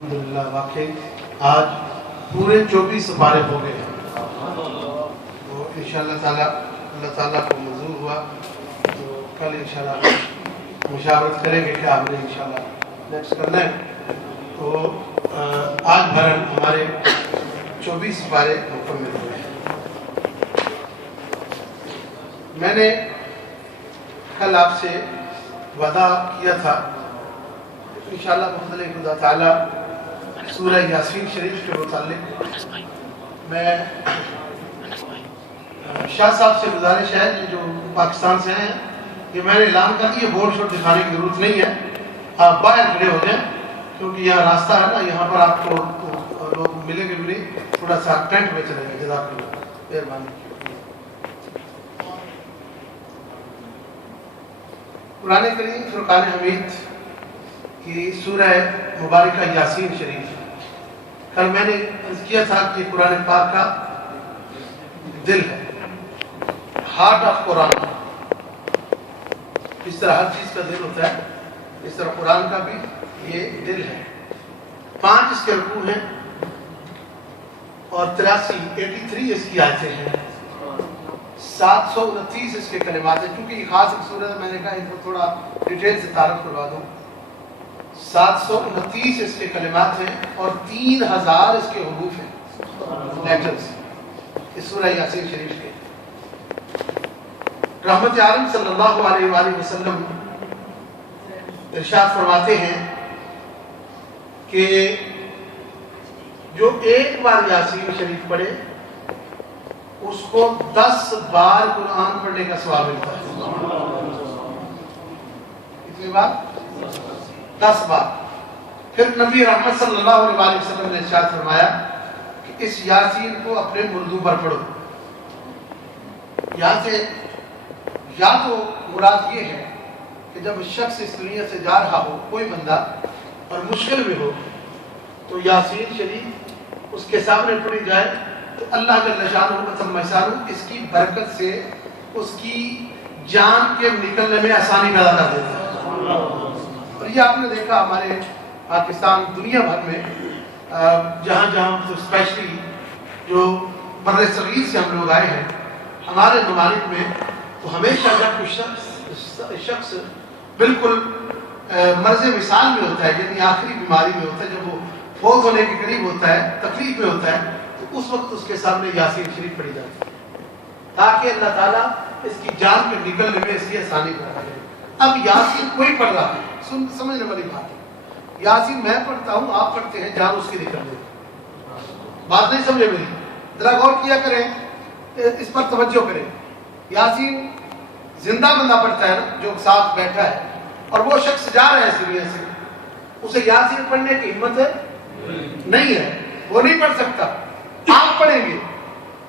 الحمدللہ واقعی آج پورے 24 سپارے ہو گئے ہیں، تو انشاءاللہ تعالیٰ اللہ تعالیٰ کو منظور ہوا تو کل انشاءاللہ مشاورت کریں گے کہ آپ نے انشاءاللہ نیکسٹ کرنا ہے۔ تو آج بھرن ہمارے 24 سپارے مکمل ہوئے ہیں۔ میں نے کل آپ سے وعدہ کیا تھا انشاءاللہ بفضل خدا تعالیٰ سورہ یاسین شریف کے متعلق میں شاہ صاحب سے گزارش ہے جو پاکستان سے ہیں کہ میں نے اعلان کر دیا، بورڈ شوٹ دکھانے کی ضرورت نہیں ہے، آپ باہر کھڑے ہو جائیں کیونکہ یہاں راستہ ہے نا، یہاں پر آپ کو لوگ ملیں گے بھی نہیں، تھوڑا سا ٹینٹ میں چلیں گے۔ جزاک اللہ، مہربانی۔ قرآن کریم فرقان حمید کی سورہ مبارکہ یاسین شریف، کل میں نے عرض کیا تھا کہ قرآن پاک کا دل ہے، ہارٹ آف قرآن۔ اس طرح ہر چیز کا دل ہوتا ہے، اس طرح قرآن کا بھی یہ دل ہے۔ 5 اس کے رکوع ہیں اور 83 اس کی آیتیں ہیں، 729 اس کے کلمات ہیں۔ چونکہ یہ خاص ایک سورہ میں نے کہا ان کو تھوڑا ڈیٹیل سے تعارف کروا دوں۔ 729 اس کے کلمات ہیں اور 3000 اس کے حروف ہیں، لیٹرز اس سورہ یاسین شریف کے۔ رحمت عالم صلی اللہ علیہ وآلہ وسلم ارشاد فرماتے ہیں کہ جو ایک بار یاسین شریف پڑھے اس کو 10 بار قرآن پڑھنے کا ثواب ملتا ہے۔ کتنی بار؟ 10 بار۔ پھر نبی رحمت صلی اللہ علیہ وسلم نے ارشاد فرمایا کہ اس یاسین کو اپنے مردوں پر پڑھو۔ یہاں سے یا تو مراد یہ ہے کہ جب شخص اس دنیا سے جا رہا ہو، کوئی بندہ اور مشکل میں ہو، تو یاسین شریف اس کے سامنے پڑھی جائے تو اللہ جل شانہ اس کی برکت سے اس کی جان کے نکلنے میں آسانی پیدا کر دیتا ہے۔ اور یہ آپ نے دیکھا ہمارے پاکستان، دنیا بھر میں جہاں جہاں تو اسپیشلی جو بر صغیر سے ہم لوگ آئے ہیں، ہمارے ممالک میں تو ہمیشہ جب کوئی شخص بالکل مرض مثال میں ہوتا ہے، یعنی آخری بیماری میں ہوتا ہے، جب وہ فوت ہونے کے قریب ہوتا ہے، تکلیف میں ہوتا ہے، تو اس وقت اس کے سامنے یاسین شریف پڑھی جاتی ہے تاکہ اللہ تعالیٰ اس کی جان کے نکلنے میں اس کی آسانی پیدا کرے۔ اب یاسین کوئی پڑھ رہا ہے، سمجھنے والی بات ہے، یاسین میں پڑھتا ہوں، آپ پڑھتے ہیں، جان اس کی نکلنے، بات نہیں سمجھے میری، ذرا غور کیا کریں، اس پر توجہ کریں۔ یاسین زندہ بندہ پڑھتا ہے نا، جو ساتھ بیٹھا ہے، اور وہ شخص جا رہا ہے اس دنیا سے، اسے یاسین پڑھنے کی ہمت ہے نہیں ہے، وہ نہیں پڑھ سکتا۔ آپ پڑھیں گے،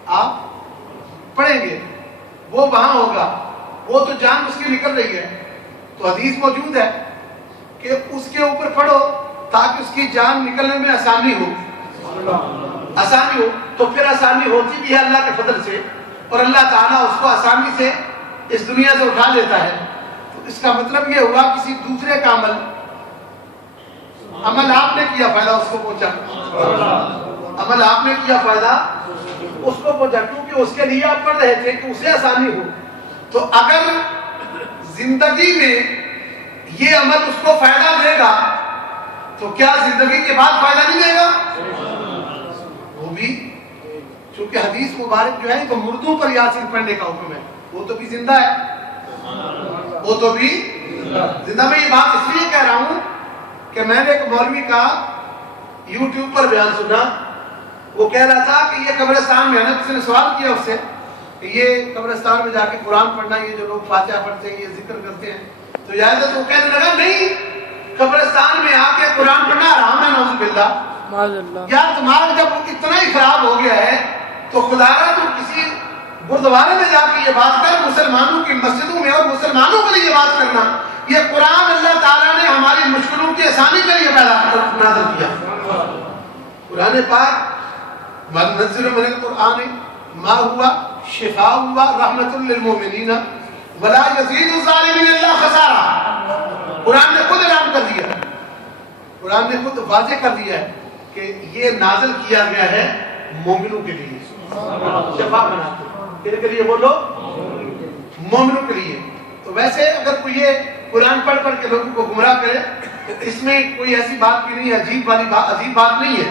آپ پڑھیں گے، وہ وہاں ہوگا، وہ تو جان اس کی نکل رہی ہے، تو حدیث موجود ہے کہ اس کے اوپر پڑھو تاکہ اس کی جان نکلنے میں آسانی ہو، تو پھر آسانی ہوتی بھی ہے اللہ کے فضل سے، اور اللہ تعالیٰ اس کو آسانی سے اس دنیا سے اٹھا لیتا ہے۔ تو اس کا مطلب یہ ہوا کسی دوسرے کا عمل آپ نے کیا، فائدہ اس کو پہنچا، عمل آپ نے کیا، فائدہ اس کو پہنچا، کیونکہ اس کے لیے آپ پڑھ رہے تھے کہ اسے آسانی ہو۔ تو اگر زندگی میں یہ عمل اس کو فائدہ دے گا تو کیا زندگی کے بعد فائدہ نہیں دے گا؟ وہ بھی، چونکہ حدیث مبارک جو ہے وہ مردوں پر یاسین پڑھنے کا حکم ہے، وہ تو بھی زندہ ہے، وہ تو بھی زندہ۔ میں یہ بات اس لیے کہہ رہا ہوں کہ میں نے ایک مولوی کا یوٹیوب پر بیان سنا، وہ کہہ رہا تھا کہ یہ قبرستان میں ہے نا، کسی نے سوال کیا اس سے کہ یہ قبرستان میں جا کے قرآن پڑھنا، یہ جو لوگ فاتحہ پڑھتے ہیں، یہ ذکر کرتے ہیں، تو یاد ہے؟ تو وہ کہنے لگا نہیں، قبرستان میں آ کے قرآن پڑھنا حرام ہے، نعوذ باللہ۔ یار تمہارا جب اتنا ہی خراب ہو گیا ہے تو خدا را تو کسی گردوارے میں جا کے یہ بات کر، مسلمانوں کی مسجدوں میں اور مسلمانوں کے لیے یہ بات کرنا، یہ قرآن اللہ تعالیٰ نے ہماری مشکلوں کی آسانی کے لیے نازل کیا۔ قرآن پاک منزل من القرآن ما ہوا شفاء ہوا رحمت للمؤمنین ولا یزید الظالمین الا خسارا، قرآن نے خود اعلان کر دیا قرآن نے خود واضح کر دیا ہے کہ یہ نازل کیا گیا ہے مومنوں کے لیے، شفا بناتے کن کے لیے بولو؟ مومنوں کے لیے۔ تو ویسے اگر کوئی یہ قرآن پڑھ پڑھ کے لوگوں کو گمراہ کرے تو اس میں کوئی ایسی بات بھی نہیں ہے، عجیب بات نہیں ہے۔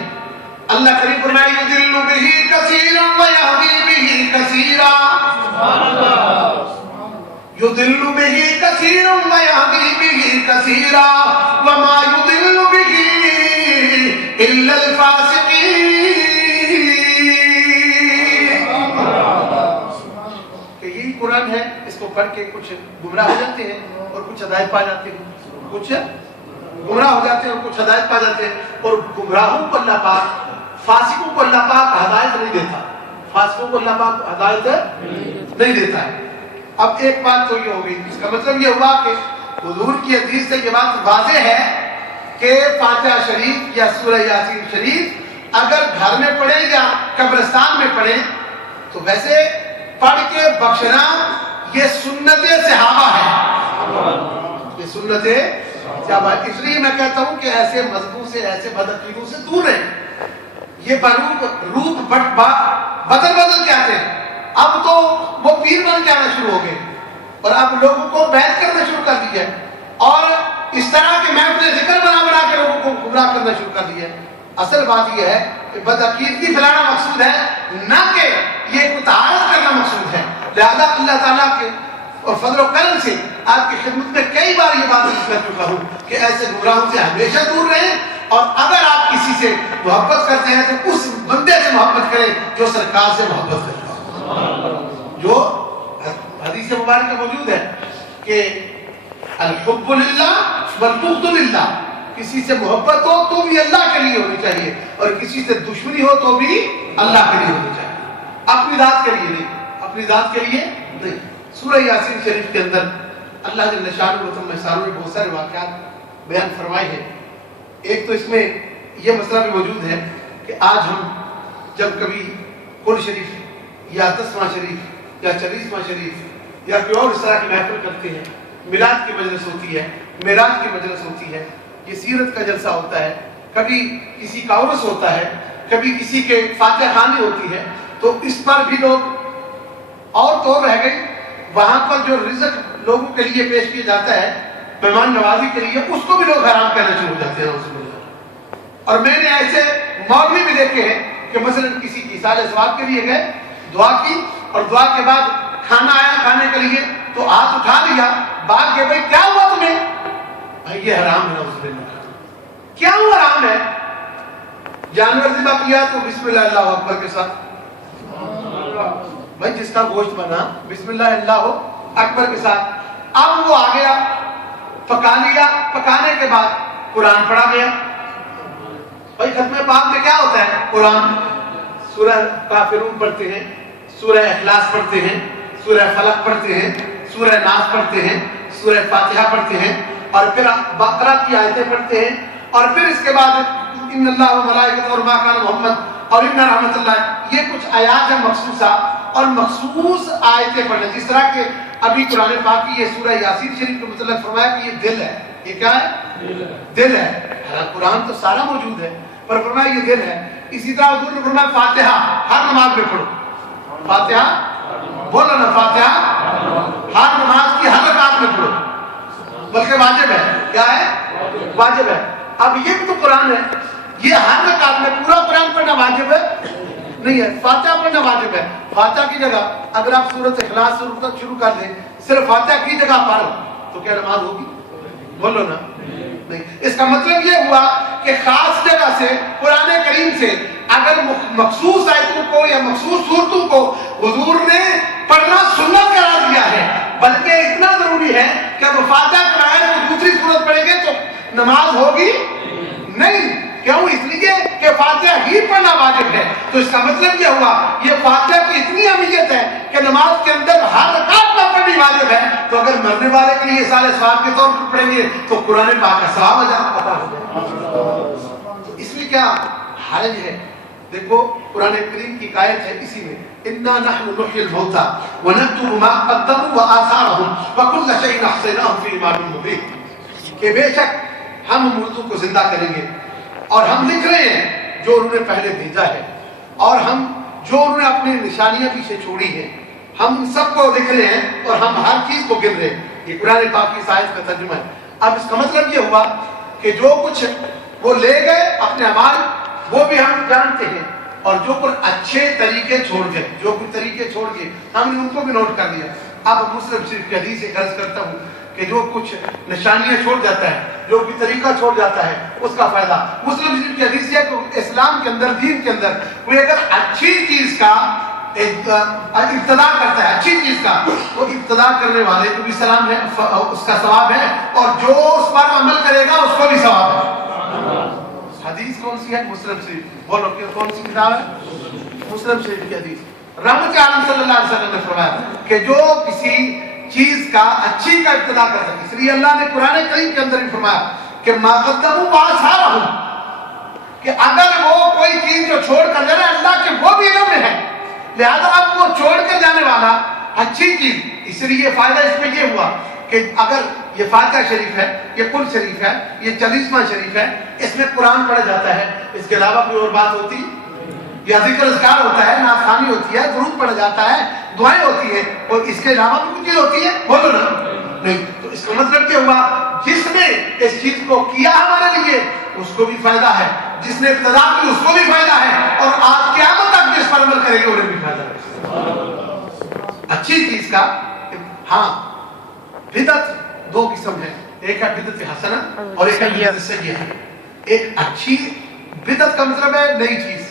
اللہ کریم فرمائے یضل بہ کثیرا ویہدی بہ کثیرا، یضل بہ کثیرا ویہدی بہ کثیرا وما یضل بہ الا الفاسقین۔ کہ یہی قرآن ہے، اس کو پڑھ کے کچھ گمراہ ہو جاتے ہیں اور کچھ ہدایت پا جاتے ہیں، کچھ گمراہ ہو جاتے ہیں اور کچھ ہدایت پا جاتے ہیں۔ اور گمراہوں کو اللہ پاک، فاسقوں کو اللہ پاک ہدایت نہیں دیتا، فاسقوں کو اللہ پاک ہدایت نہیں دیتا ہے۔ اب ایک بات تو یہ ہوگی، اس کا مطلب یہ ہوا کہ حضور کی حدیث سے یہ بات واضح ہے کہ فاتحہ شریف یا سورہ یاسین شریف اگر گھر میں پڑھیں یا قبرستان میں پڑھیں تو ویسے پڑھ کے بخشنا یہ سنت صحابہ ہے، یہ سنت صحابہ ہے۔ اس لیے میں کہتا ہوں کہ ایسے مذہبوں سے، ایسے بدعقیدوں سے دور رہیں۔ یہ روپ بدل کے آتے ہیں۔ اب تو وہ پیر بن کے آنا شروع ہو گئے اور اب لوگوں کو بیعت کرنا شروع کر دیا ہے اور اس طرح کے محفل ذکر بنا کے لوگوں کو گمراہ کرنا شروع کر دیا ہے۔ اصل بات یہ ہے کہ بدعقیدگی پھیلانا مقصود ہے، نہ کہ یہ طہارت کرنا مقصود ہے۔ لہذا اللہ تعالیٰ کے اور فضل و کرم سے آپ کی خدمت میں کئی بار یہ بات کر چکا ہوں کہ ایسے گمراہوں سے ہمیشہ دور رہیں، اور اگر آپ کسی سے محبت کرتے ہیں تو اس بندے سے محبت کریں جو سرکار سے محبت کرتا ہے۔ جو حدیث مبارکہ موجود ہے کہ الحب للہ والبغض للہ، کسی سے محبت ہو تو بھی اللہ کے لیے ہونی چاہیے اور کسی سے دشمنی ہو تو بھی اللہ کے لیے ہونی چاہیے، اپنی ذات کے لیے نہیں، اپنی ذات کے لیے نہیں۔ سورہ یاسین شریف کے اندر اللہ جل شانہ و تعالیٰ نے بہت سارے واقعات بیان فرمائے ہیں۔ ایک تو اس میں یہ مسئلہ بھی موجود ہے کہ آج ہم جب کبھی قرآن شریف یا 10واں شریف یا 40واں شریف یا کوئی اور اس طرح کی محفل کرتے ہیں، میلاد کی مجلس ہوتی ہے، معراج کی مجلس ہوتی ہے، یہ سیرت کا جلسہ ہوتا ہے، کبھی کسی کا عرس ہوتا ہے، کبھی کسی کے فاتحہ خوانی ہوتی ہے، تو اس پر بھی لوگ اور تو رہ گئی، وہاں پر جو رزق لوگوں کے لیے پیش کیا جاتا ہے مہمان نوازی کے لیے، اس کو بھی لوگ حرام کہنا شروع ہو جاتے ہیں۔ اور میں نے ایسے مولوی بھی دیکھے ہیں کہ مثلا کسی کی اصالہ ثواب کے لیے گئے، دعا کی اور دعا کے بعد کھانا آیا کھانے کے لیے تو ہاتھ اٹھا لیا، بات کہ بھائی کیا ہوا تمہیں؟ بھائی یہ حرام ہے، نعوذ باللہ۔ کیا ہوا حرام ہے؟ جانور ذبح کیا تو بسم اللہ اللہ اکبر کے ساتھ، بھائی جس کا گوشت بنا بسم اللہ اللہ اکبر کے ساتھ، اب وہ آ گیا پکا لیا، پکانے کے بعد قرآن پڑھا گیا۔ بھائی ختم پاک میں کیا ہوتا ہے؟ قرآن، سورہ کافرون پڑھتے ہیں، سورہ اخلاص پڑھتے ہیں، سورہ فلق پڑھتے ہیں، سورہ ناس پڑھتے ہیں، سورہ فاتحہ پڑھتے ہیں، اور پھر بقرہ کی آیتیں پڑھتے ہیں، اور پھر اس کے بعد ان اللہ و ملائکۃ اور ما کان محمد اور ان رحمت اللہ، یہ کچھ آیات ہیں مخصوصہ اور مخصوص آیتیں پڑھیں۔ جس طرح کہ ابھی قرآن پاک کی یہ سورہ یاسین شریف کے متعلق فرمایا کہ یہ دل ہے، یہ کیا ہے؟ دل ہے۔ قرآن تو سارا موجود ہے پر فرمایا یہ دل ہے۔ اسی طرح حضور نے فرمایا فاتحہ ہر نماز میں پڑھو، فاتحہ بولو نا، فاتحہ ہر نماز کی ہر رکعت میں پڑھو، بلکہ واجب ہے۔ کیا ہے؟ واجب ہے۔ اب یہ بھی تو قرآن ہے، یہ ہر رکعت میں پورا قرآن پڑھنا واجب ہے نہیں ہے، فاتحہ پڑھنا واجب ہے۔ فاتحہ کی جگہ اگر آپ سورۃ اخلاص سے شروع کر دیں، صرف فاتحہ کی جگہ پڑھ تو کیا نماز ہوگی؟ بولو نا، نہیں۔ اس کا مطلب یہ ہوا کہ خاص جگہ سے قرآن کریم سے اگر مخصوص آیتوں کو یا مخصوص صورتوں کو حضور نے پڑھنا سنت قرار دیا ہے، بلکہ اتنا ضروری ہے کہ اب فاتحہ کے بغیر کوئی دوسری صورت پڑھیں گے تو نماز ہوگی نہیں۔ کیوں؟ اس لیے کہ فاتحہ ہی پڑھنا واجب ہے۔ تو اس کا مطلب یہ ہوا یہ فاتحہ کی اتنی اہمیت ہے کہ نماز کے اندر ہر رکعت میں پڑھنی واجب ہے۔ تو اگر مرنے والے کے لیے سارے ثواب کے طور پر پڑھیں گے تو قرآن پاک کا ثواب عطا ہو جائے گا۔ اس لیے کیا حرج ہے؟ دیکھو قرآن کریم کی آیت ہے اسی میں، انا نحن نحيي الموتى ونكتب ما قدموا واثارهم وكل شيء احصيناه في امام مبين، کہ بے شک ہم مردوں کو زندہ کریں گے، اور ہم لکھ رہے ہیں جو انہوں نے پہلے بھیجا ہے، اور ہم جو انہوں نے اپنی نشانیاں پیچھے چھوڑی ہیں ہم ان سب کو لکھ رہے ہیں، اور ہم ہر چیز کو گر رہے ہیں۔ یہ قرآن پاک کی آیت کا ترجمہ ہے۔ اب اس کا مطلب یہ ہوا کہ جو کچھ وہ لے گئے اپنے اعمال وہ بھی ہم جانتے ہیں، اور جو کچھ اچھے طریقے چھوڑ گئے، جو کچھ طریقے چھوڑ گئے ہم نے ان کو بھی نوٹ کر لیا۔ اب مسلم شریف کی حدیث سے عرض کرتا ہوں کہ جو کچھ نشانیاں چھوڑ جاتا ہے، جو بھی طریقہ چھوڑ جاتا ہے، اس کا فائدہ۔ مسلم شریف کی حدیث ہے کہ اسلام کے اندر، دین کے اندر کوئی اگر اچھی چیز کا ابتدا کرتا ہے، اچھی چیز کا، وہ ابتدا کرنے والے کو بھی سلام ہے، اس کا ثواب ہے، اور جو اس پر عمل کرے گا اس کو بھی ثواب ہے۔ حدیث کون سی ہے؟ مسلم شریف۔ بولو کہ کون سی کتاب ہے؟ مسلم شریف کی حدیث۔ رحمت عالم صلی اللہ علیہ وسلم نے فرمایا کہ جو کسی چیز کا اچھی کا ابتدا کر سکے، اس لیے اللہ نے قرآن کریم کے اندر بھی فرمایا کہ ما قدموا وآثارہم، کہ اگر وہ کوئی چیز جو چھوڑ کر جانا، اللہ کے وہ بھی علم میں ہے، لہذا اب وہ چھوڑ کر جانے والا اچھی چیز، اس لیے فائدہ اس میں یہ ہوا کہ اگر یہ فاتحہ شریف ہے، یہ قل شریف ہے، یہ چالیسواں شریف ہے، اس میں قرآن پڑھا جاتا ہے، اس کے علاوہ کوئی اور بات ہوتی، یا ذکر اذکار ہوتا ہے، نعت خوانی ہوتی ہے، درود پڑھا جاتا ہے، دعائیں ہوتی ہیں، اور اس کے علاوہ بھی کچھ چیز ہوتی ہے؟ بولو نا، نہیں۔ تو اس کا مطلب کیا ہوا؟ جس نے اس چیز کو کیا ہمارے لیے اس کو بھی فائدہ ہے، جس نے ابتدا کی اس کو بھی فائدہ ہے، اور آج قیامت تک جس پر عمل کرے گا انہیں بھی فائدہ ہے۔ اچھی چیز کا، ہاں بدعت دو قسم ہے، ایک ہے بدعت حسنہ اور ایک ہے بدعت سیئہ۔ ایک اچھی بدعت کا مطلب ہے نئی چیز،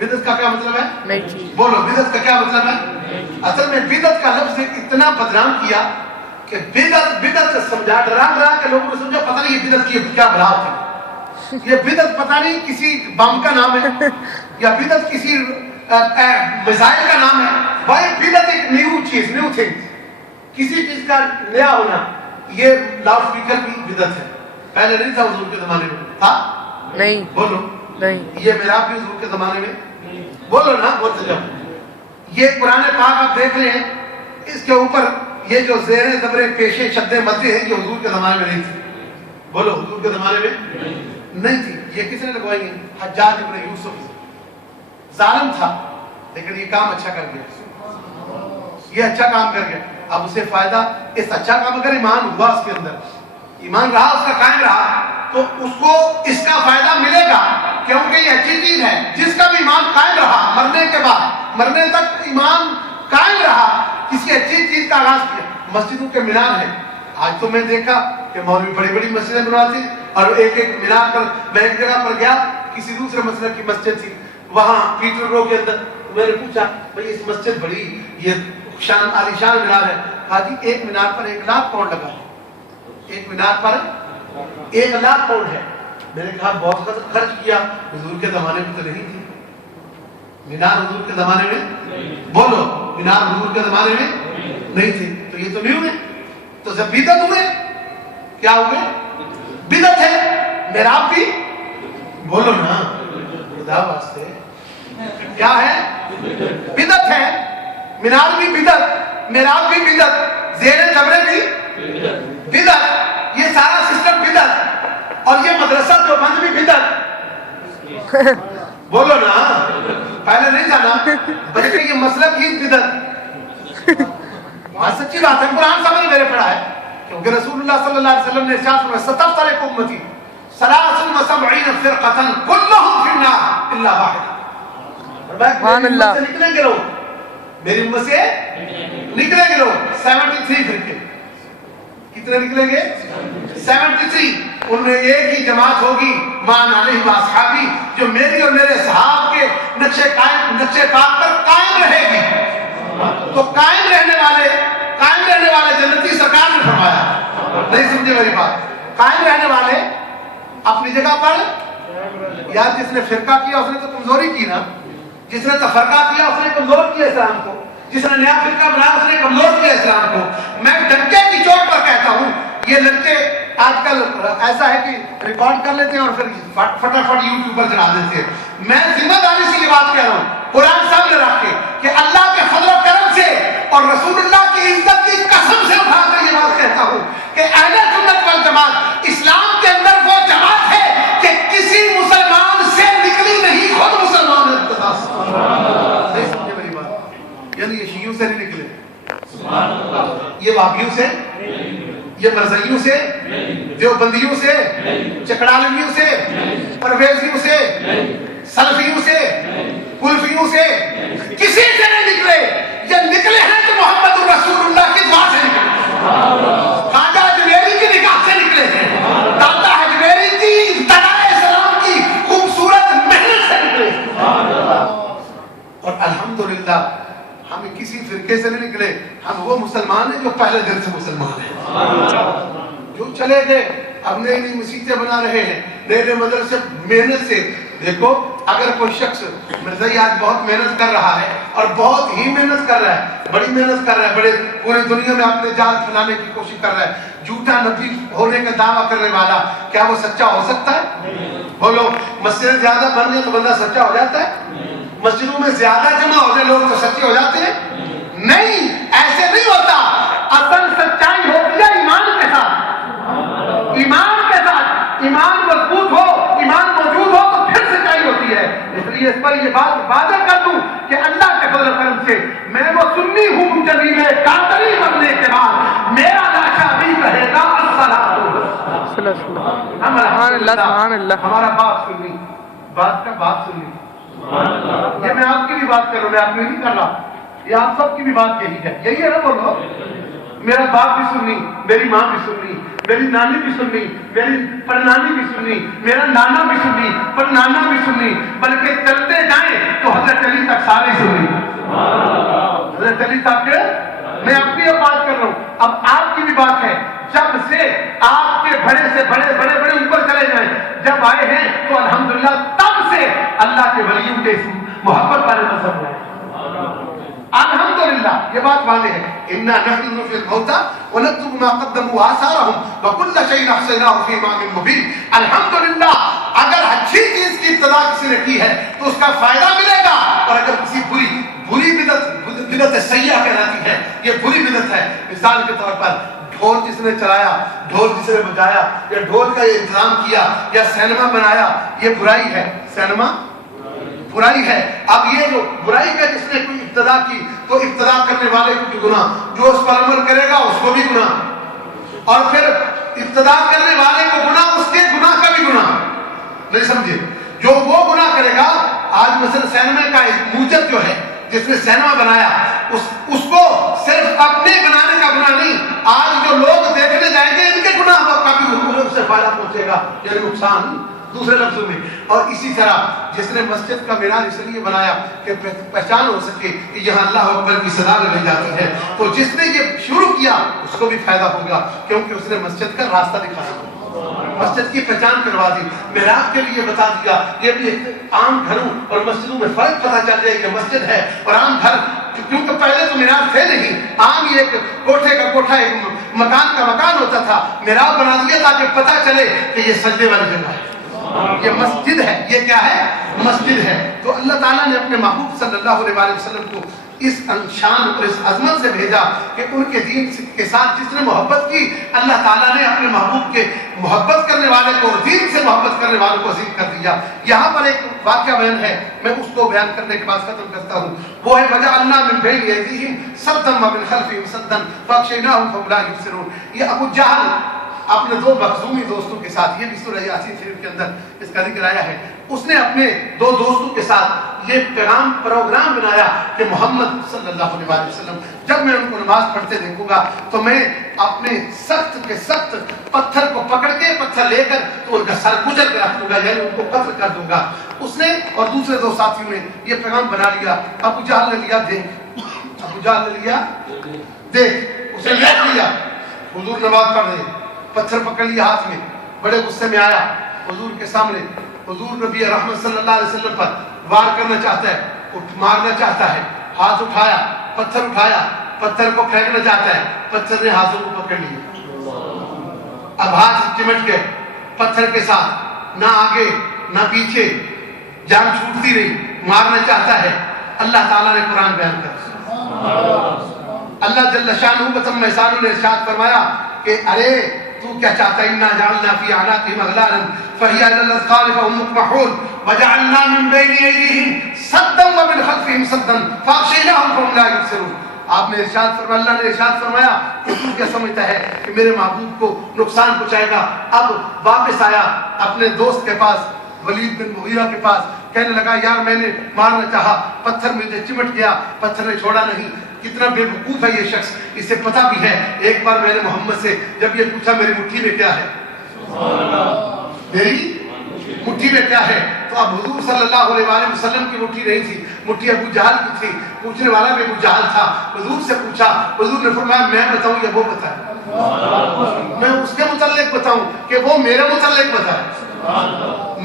بدعت کا کیا مطلب ہے؟ نئی چیز۔ بولو بدعت کا کیا مطلب ہے؟ اصل میں بدعت کا لفظ اتنا بدنام کیا کہ بدعت سمجھا، ڈرا کے لوگوں نے سمجھا پتہ نہیں یہ بدعت کی کیا بلا ہے، یہ بدعت پتہ نہیں کسی بم کا نام ہے، یا بدعت کسی میزائل کا نام ہے۔ بھائی بدعت ایک نیو چیز، نیو تھنگ، کسی چیز کا نیا ہونا۔ یہ لاؤڈ اسپیکر بھی بدعت ہے، پہلے نہیں تھا حضور کے زمانے میں، تھا نہیں؟ بولو نہیں۔ یہ میراب بھی حضور کے زمانے میں، بولو نا، بولتے جاؤ۔ یہ قرآن پاک آپ دیکھ رہے ہیں، اس کے اوپر یہ جو زیریں زبریں پیشیں شدیں مدیں ہیں، یہ حضور کے زمانے میں نہیں تھی۔ بولو حضور کے زمانے میں نہیں تھی۔ یہ کس نے لگوائی ہیں؟ حجاج ابن یوسف، ظالم تھا لیکن یہ کام اچھا کر گیا، یہ اچھا کام کر گیا۔ اب اسے فائدہ، اس اچھا کام اگر ایمان ہوا اس کے اندر، ایمان رہا اس کا قائم رہا، تو اس کو اس کا فائدہ ملے گا، کیونکہ یہ اچھی چیز ہے۔ جس کا بھی ایمان قائم رہا، مرنے کے بعد، مرنے تک ایمان قائم رہا، کسی اچھی چیز کا آغاز کیا۔ مسجدوں کے مینار ہیں، آج تو میں دیکھا کہ مولوی بڑی بڑی مسجدیں بنواتے، اور ایک ایک مینار پر، میں ایک جگہ پر گیا، کسی دوسرے مسجد کی مسجد تھی وہاں پیٹر برو کے اندر، میں نے پوچھا بھئی اس مسجد بڑی یہ شان عالی شان مینار ہے، کہا جی ایک مینار پر 1 لاکھ پاؤنڈ لگا ہے، ایک مینار پر 1 لاکھ پاؤنڈ ہے۔ میں نے کہا بہت خرچ کیا، حضور کے زمانے میں تو نہیں تھی مینار، حضور کے زمانے میں، بولو مینار حضور کے زمانے میں نہیں تھی، تو یہ تو نہیں ہوئے، تو جب بدعت ہوئے، کیا ہوئے؟ بدعت ہے۔ میراب بھی، بولو نا خدا واسطے، کیا ہے؟ بدعت ہے۔ مینار بھی بدعت، میراب بھی بدعت، زیریں زبریں بھی بدعت، یہ سارا سسٹم بدعت، اور یہ مدرسہ جو بند بھی بدعت۔ بولو نا، پہلے نہیں جانا، بلکہ یہ مسلک ہی بدعت۔ بات سچی بات ہے، قرآن سامنے میرے پڑھا ہے، کیونکہ رسول اللہ صلی اللہ علیہ وسلم نے ارشاد فرمایا ستفترق امتی 73 فرقۃ کلھم فی النار الا واحدہ۔ سبحان اللہ۔ نکلیں گے لوگ، میری امت سے نکلیں گے لوگ 73 فرقے، کتنے نکلیں گے؟ 73۔ ان میں ایک ہی جماعت ہوگی مان علیہ واصحابی، جو میری اور میرے صحاب کے نقشے پاک پر قائم رہے گی۔ تو قائم رہنے والے جنتی سرکار نے فرمایا، نہیں سمجھے میری بات؟ قائم رہنے والے اپنی جگہ پر، یا جس نے فرقہ کیا اس نے تو کمزوری کی نا، جس نے تفرقہ کیا اس نے کمزور کیا اسلام کو، جس نے نیا فرقہ بنایا اس نے کمزور کیا اسلام کو۔ میں ڈنکے کی چوٹ پر کہتا ہوں، یہ لڑکے آج کل ایسا ہے کہ ریکارڈ کر لیتے ہیں اور پھر فٹافٹ یوٹیوب پر چڑھا دیتے ہیں۔ میں ذمہ داری سے یہ بات کہہ رہا ہوں، قرآن سامنے رکھ کے، کہ اللہ کے فضل و کرم سے اور رسول اللہ کی عزت کی قسم سے اٹھا کر یہ بات کہتا ہوں کہ اہل سنت والجماعت اسلام کے اندر وہ وہابیوں سے, یہ مرزائیوں سے, دیوبندیوں سے, چکڑالویوں سے, پرویزیوں سے, سلفیوں سے, کلفیوں سے, کسی سے نہیں نکلے. یہ نکلے ہیں تو محمد رسول اللہ کی دعا سے نکلے, خواجہ اجمیری کی نگاہ سے نکلے ہیں, داتا اجمیری کی ابتدائے اسلام کی خوبصورت محنت سے نکلے. اور الحمدللہ ہم کسی فرقے سے نہیں نکلے, ہم وہ مسلمان ہیں جو پہلے دن سے مسلمان ہیں. جو چلے گئے اب نئی نئی مسجدیں بنا رہے ہیں, نئے نئے مدرسے, محنت سے. دیکھو اگر کوئی شخص مرزائی آج بہت محنت کر رہا ہے اور بہت ہی محنت کر رہا ہے, بڑی محنت کر رہا ہے, بڑے پوری دنیا میں اپنے جال پھیلانے کی کوشش کر رہا ہے, جھوٹا نبی ہونے کا دعویٰ کرنے والا, کیا وہ سچا ہو سکتا ہے؟ بولو, مسجد زیادہ بن گئے تو بندہ سچا ہو جاتا ہے؟ مسجدوں میں زیادہ جمع ہو جائے لوگ تو سچے ہو جاتے ہیں؟ نہیں, ایسے نہیں ہوتا. اصل سچائی ہوتی ہے ایمان کے ساتھ, ایمان کے ساتھ. ایمان مضبوط ہو, ایمان موجود ہو تو پھر سچائی ہوتی ہے. اس لیے اس پر یہ بات واضح کر دوں کہ اللہ کے فضل و کرم سے میں وہ سنی ہوں جلیل قادری بننے کے بعد میرا لاشا بھی کہے گا ہمارا باپ سنی, بات کا باپ سنی. یہ میں آپ کی بھی بات کر رہا ہوں, میں آپ میں نہیں کر رہا, یہ آپ سب کی بھی بات یہی ہے. یہی ہے نا, بولو. میرا باپ بھی سنی, میری ماں بھی سنی, میری نانی بھی سنی, میری پڑنانی بھی سنی, میرا نانا بھی سنی, پڑنانا بھی سنی, بلکہ چلتے جائیں تو حضرت علی تک سارے سنی. حضرت علی تک. میں اپنی اب بات کر رہا ہوں, اب آپ کی بھی بات ہے. جب سے آپ کے بڑے سے بڑے بڑے بڑے اوپر چلے جائیں, جب آئے ہیں تو الحمدللہ تب سے اللہ کے ولیوں کے محبت والے مذہب میں الحمدللہ. یہ بات واضح ہے. انا نحن نحيي الموتى ونكتب ما قدموا وآثارهم وكل شيء احصيناه في امام مبين. الحمدللہ اگر اچھی چیز کی ابتدا کسی نے کی ہے تو اس کا فائدہ ملے گا, اور اگر کسی بری بدعت سیئہ کہلاتی ہے, یہ بری بدعت ہے. مثال کے طور پر ڈھول جس نے چلایا, ڈھول جس نے بجایا, یا ڈھول کا یہ انتظام کیا, یا سینما بنایا, یہ برائی ہے. سینما برائی ہے. اب یہ جو برائی کا جس نے کوئی ابتدا کی تو ابتدا کرنے والے کو بھی گناہ, جو اس پر عمل کرے گا اس کو بھی گناہ, اور پھر ابتدا کرنے والے کو گناہ, اس کے گناہ کا بھی گناہ. نہیں سمجھے؟ جو وہ گناہ کرے گا, آج مثلا سینما کا ایک موجد جو ہے جس نے سینما بنایا, اس کو صرف اپنے بنانے کا گناہ نہیں, آج جو لوگ دیکھنے جائیں گے ان کے گناہ کا بھی اس سے فائدہ پہنچے گا, یعنی نقصان دوسرے لفظوں میں. اور اسی طرح جس نے مسجد کا مینار اس لیے بنایا کہ پہچان ہو سکے کہ یہاں اللہ اکبر کی صدا لگائی جاتی ہے, تو جس نے یہ شروع کیا اس کو بھی فائدہ ہوگا, کیونکہ اس نے مسجد کا راستہ دکھایا, مسجد کی پہچان کروا دی, محراب کے لیے بتا دیا. یہ بھی عام گھروں اور مسجدوں میں فرق پتہ چل جائے کہ مسجد ہے اور عام گھر, کیونکہ پہلے تو محراب تھے نہیں, عام یہ ایک کوٹھے کا کوٹھا, ایک مکان کا مکان ہوتا تھا. محراب بنا دیا تاکہ پتہ چلے کہ یہ سجدے والی جگہ ہے, یہ مسجد ہے. یہ کیا ہے؟ مسجد ہے. تو اللہ تعالیٰ نے اپنے محبوب صلی اللہ علیہ وسلم کو اس شان اور اس عظمت سے بھیجا کہ ان کے دین کے ساتھ جس نے محبت کی, اللہ تعالیٰ نے اپنے محبوب کے محبت کرنے والے کو اور دین سے محبت کرنے والوں کو عظیم کر دیا. یہاں پر ایک واقعہ بیان ہے, میں اس کو بیان کرنے کے بعد ختم کرتا ہوں. وہ ہے وجعلنا من بین ایدیہم سدا ومن خلفہم سدا فاغشیناہم فهم لا یبصرون. یہ ابو جہل اپنے دو مخزومی دوستوں کے ساتھ, یہ بھی سورہ یاسین شریف کے اندر اس کا ذکر آیا ہے, اس نے اپنے دو دوستوں کے ساتھ یہ پروگرام بنایا کہ محمد صلی اللہ علیہ وسلم جب میں ان کو نماز پڑھتے دیکھوں گا تو میں اپنے سخت کے سخت پتھر کو پکڑ کے, پتھر لے کر تو ان کا سر کچل کے رکھ دوں گا, یعنی ان کو قتل کر دوں گا. اس نے اور دوسرے دو ساتھیوں نے یہ پیغام بنا لیا. ابو جہل نے لیا دیکھ, ابو جہل نے لیا دیکھ, اسے دیکھ لیا, حضور نماز پڑھ رہے, پتھر پکڑ لیا ہاتھ میں, بڑے غصے میں آیا حضور کے سامنے. حضور نبی رحمت صلی اللہ علیہ وسلم پر وار کرنا چاہتا ہے, مارنا چاہتا ہے, ہاتھ اٹھایا, پتھر اٹھایا, پتھر کو پھینکنا چاہتا ہے, پتھر نے ہاتھوں کو پکڑ لیا. اب ہاتھ چمٹ گئے پتھر کے ساتھ, نہ آگے نہ پیچھے, جان چھوٹتی رہی, مارنا چاہتا ہے. اللہ تعالیٰ نے قرآن بیان کر, اللہ جل شانہ بتم احسانہ نے ارشاد فرمایا کہ ارے تو کیا چاہتا ہے, انا جعلنا فی اعناقہم اغلالا فہی علی الاذقان فهم مقمحون وجعلنا من بین ایدیہم سدا ومن خلفہم سدا فاغشیناہم فهم لا یبصرون. آپ نے ارشاد فرمایا, اللہ نے ارشاد فرمایا کہ تو کیا سمجھتا ہے کہ میرے محبوب کو نقصان پہنچائے گا. اب واپس آیا اپنے دوست کے پاس, ولید بن مغیرہ کے پاس, کہنے لگا یار میں نے مارنا چاہا, پتھر مجھے چمٹ گیا, پتھر نے چھوڑا نہیں. کتنا بے وقوف ہے یہ شخص, اسے پتہ بھی ہے. ایک بار میں نے محمد سے جب یہ پوچھا میری مٹھی میں کیا ہے, میری مٹھی میں کیا ہے, تو اب حضور صلی اللہ علیہ وآلہ وسلم کی مٹھی نہیں تھی, مٹھی ابو جہل کی تھی. پوچھنے والا بھی ابو جہل تھا. حضور سے پوچھا, حضور نے فرمایا میں بتاؤں یا وہ بتائے, میں اس کے متعلق بتاؤں کہ وہ میرے متعلق بتائے,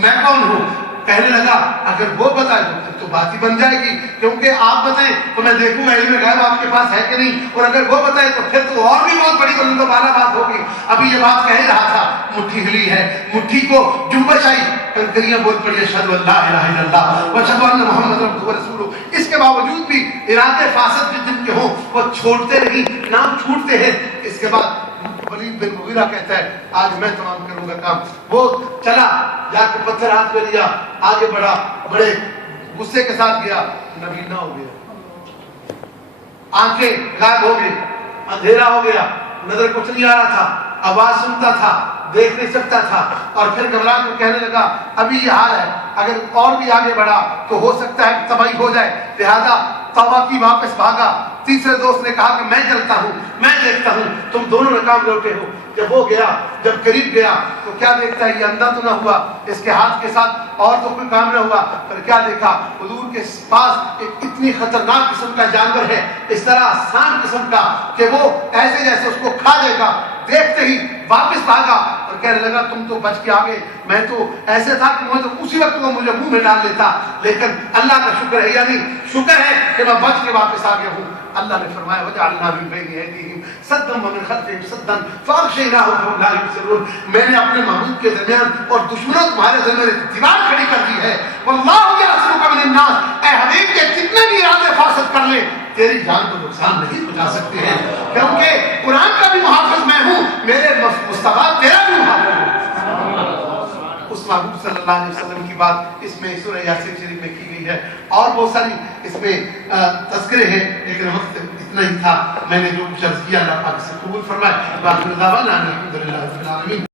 میں کون ہوں. کہنے لگا اگر وہ بتائے تو بات ہی بن جائے گی, کیونکہ آپ بتائیں تو میں دیکھوں گا علم غیب آپ کے پاس ہے کہ نہیں, اور اگر وہ بتائے تو پھر تو اور بھی بہت بڑی بلند و بالا بات ہوگی. ابھی یہ بات کہہ رہا تھا, مٹھی ہلی ہے, مٹھی کو جنبش آئی, کنکریاں بول پڑی اشہد ان لا الہ الا اللہ و اشہد ان محمد عبدہ و رسولہ. اس کے باوجود بھی ارادے فاسد جن کے ہوں وہ چھوڑتے نہیں, نام چھوٹتے ہیں. اس کے بعد ولید بن مغیرہ کہتا ہے آج میں تمام کروں گا کام. وہ چلا, جا کے پتھر ہاتھ میں لیا, آگے بڑھا, بڑے غصے کے ساتھ گیا, نبینا ہو گیا, آنکھیں غائب ہو گئی, اندھیرا ہو گیا, نظر کچھ نہیں آ رہا تھا, آواز سنتا تھا, دیکھ نہیں سکتا تھا. اور پھر گھبرا کر کہنے لگا ابھی یہ حال ہے, اگر اور بھی آگے بڑھا تو ہو سکتا ہے تباہی ہو جائے. لہذا توبہ کی, واپس بھاگا. تیسرے دوست نے کہا کہ میں چلتا ہوں, میں دیکھتا ہوں, تم دونوں ناکام لوٹے ہو. جب وہ گیا, جب قریب گیا تو کیا دیکھتا ہے, یہ اندھا تو نہ ہوا, اس کے ہاتھ کے ساتھ اور تو کوئی کام نہ ہوا. پر کیا دیکھا, حضور کے پاس ایک اتنی خطرناک قسم کا جانور ہے, اس طرح سان قسم کا کہ وہ ایسے جیسے اس کو کھا لے گا. دیکھتے ہی واپس بھاگا اور کہنے لگا تم تو بچ کے آگے, میں تو ایسے تھا کہ مجھے اسی وقت وہ مجھے منہ میں ڈال لیتا, لیکن اللہ کا شکر ہے, یعنی شکر ہے کہ میں بچ کے واپس آ گیا ہوں. اللہ نے فرمایا وجعلنا من بین ایدیہم سدا ومن خلفہم سدا فاغشیناہم فہم لا یبصرون. میں نے اپنے محبوب کے درمیان اور دشمنوں تمہارے درمیان دیوار کھڑی کر دی ہے. واللہ یعصمک من الناس, اے حبیب کے جتنے بھی ارادے فاسد کر لیں تیری جان کو نقصان نہیں پہنچا سکتے ہیں, کیونکہ قرآن کا بھی محافظ میں ہوں, میرے مصطفیٰ تیرا بھی محافظ ہوں. اس محبوب صلی اللہ علیہ وسلم کی بات اس میں سورہ یاسین شریف میں کی گئی ہے, اور بہت ساری اس میں تذکرے ہیں, لیکن وقت اتنا ہی تھا. میں نے جو کچھ عرض کیا اللہ پاک سے قبول فرمائے. باقی دعوانا الحمدللہ رب العالمین.